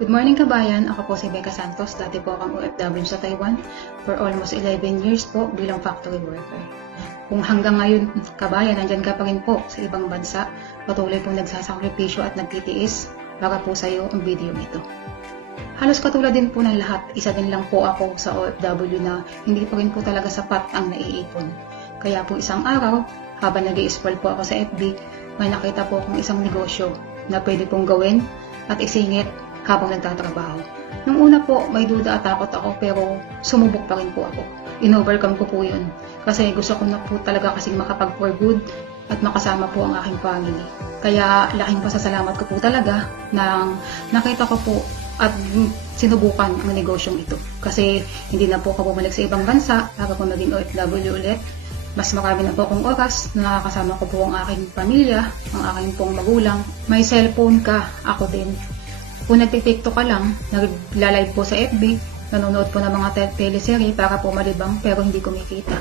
Good morning kabayan, ako po si Becca Santos. Dati po akong OFW sa Taiwan for almost 11 years po bilang factory worker. Kung hanggang ngayon kabayan, nandyan ka pa rin po sa ibang bansa, patuloy pong nagsasakripisyo at nagtitiis para po sa iyo ang video nito. Halos katulad din po ng lahat, isa din lang po ako sa OFW na hindi pa rin po talaga sapat ang naiipon. Kaya po isang araw, habang nag-i-scroll po ako sa FB, may nakita po akong isang negosyo na pwede pong gawin at isingit habang nagtatrabaho. Nung una po, may duda at takot ako pero sumubok pa rin po ako. In-overcome ko po yun kasi gusto ko na po talaga kasing makapag-for good at makasama po ang aking family. Kaya laking pasasalamat ko po talaga nang nakita ko po at sinubukan ang negosyong ito. Kasi hindi na po ako bumalik sa ibang bansa para po maging OFW ulit. Mas marami na po akong oras na nakakasama ko po ang aking pamilya, ang aking pong magulang. May cellphone ka, ako din. Kung nagtitiktok ka lang, nagla-live po sa FB, nanonood po ng mga teleserye para po malibang pero hindi kumikita.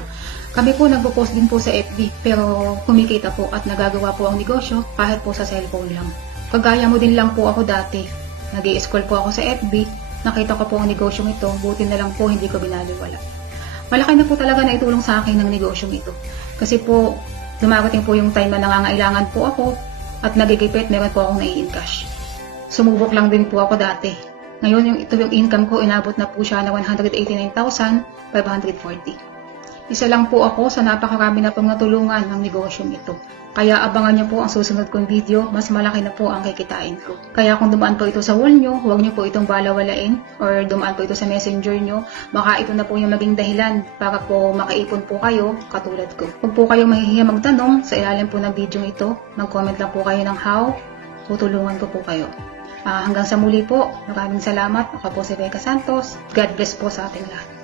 Kami po nagpo-post din po sa FB pero kumikita po at nagagawa po ang negosyo kahit po sa cellphone lang. Kagaya mo din lang po ako dati. Nag-i-scroll po ako sa FB, nakita ko po ang negosyong ito, buti na lang po hindi ko binaliwala. Malaki na po talaga na itulong sa akin ng negosyong ito. Kasi po, dumarating po yung time na nangangailangan po ako at nagigipit, meron po akong nai-encash. Sumubok lang din po ako dati. Ngayon, ito yung income ko, inabot na po siya na 189,540. Isa lang po ako sa napakarami na pong natulungan ng negosyong ito. Kaya abangan niyo po ang susunod kong video, mas malaki na po ang kikitain ko. Kaya kung dumaan po ito sa wall niyo, huwag niyo po itong balawalain or dumaan po ito sa messenger niyo, baka ito na po yung maging dahilan para po makaipon po kayo katulad ko. Huwag po kayong mahihiya magtanong sa ilalim po ng video ito, mag-comment lang po kayo ng how, tutulungan ko po kayo. Hanggang sa muli po, maraming salamat. Ako po si Becca Santos. God bless po sa ating lahat.